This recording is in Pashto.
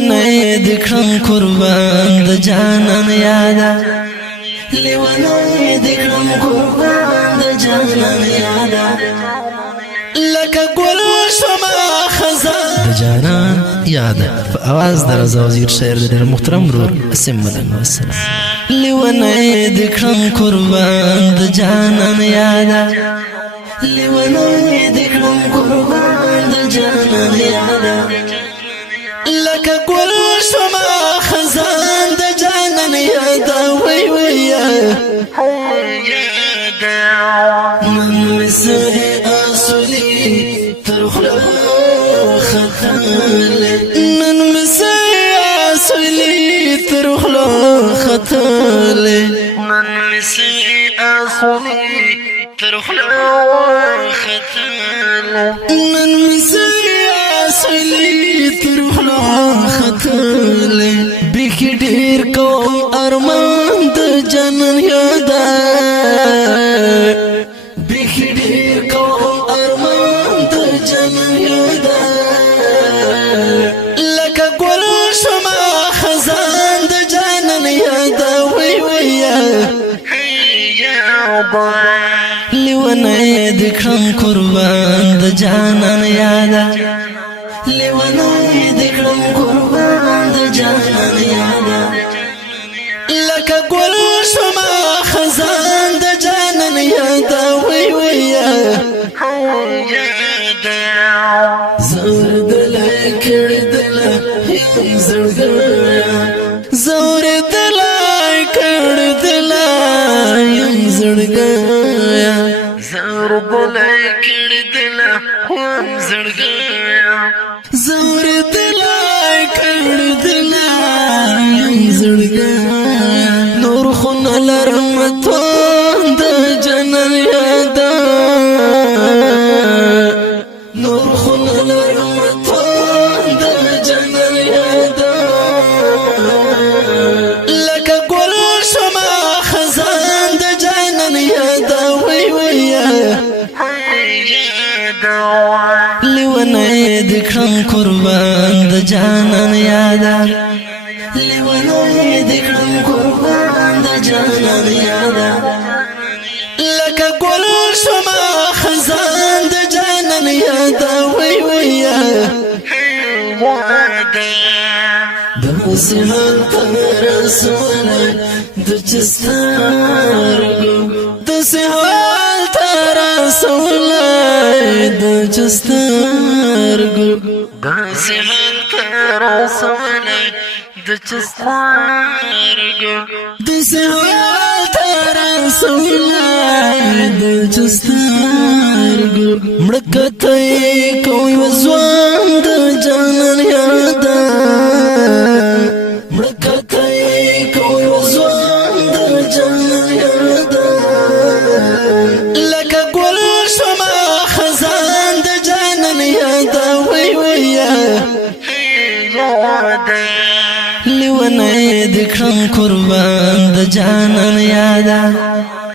لیونه دکرم قربان د جانان یادا لیونه دکرم قربان د جانان یادا لکه گل شما خزان د جانان یادا په आवाज د رضا وزیر شاعر د محترم رور اسم ملنګ والسلام لیونه دکرم قربان د جانان یادا لیونه دکرم قربان د جانان یادا لکه گل شما خزان د جانان یادا وی وی من مسری اصلی ترخلا خطال من مسری اصلی ترخلا خطال من مسری اصلی ترخلا خطال من مسری اصلی ترخلا خطال بکی ډیر کوم ارمان د جنن یادا بکی ډیر کوم ارمان د جنن یادا لکه گل شما خزان د جنن یادا وی وی لیونه دکرم قربان د جانان یادا لیونه دکرم قربان د جانان یادا لکه گل شما خزان د جانان یادا وی وی زور دل کړدل یم زړګیا زور دل کړدل یم زړګیا زور دل کړدل یم زړګیا زور دل کړدل یم زړګیا نور خون لرم توان د جنن یادا نور خون لرم توان د جنن یادا لکه گل شما خزان د جنن یادا وی وی لیونه دکرم قربان د جانان یادا لیونه دکرم قربان د جانان یادا لکه گل شما خزان د جانان یادا وی وی داسې حال ته رسولی د چسترګو داسې حال ته رسولی د چسترګو داسې حال ته رسولی د چسترګو داسې حال ته رسولی د چسترګو مړه کته یې کوي وځوان د جانان یادا مړه کته یې کوي وځوان د جانان یادا لکه گل شما خزان د جانان یادا وی وی لیونه دکرم قربان د جانان یادا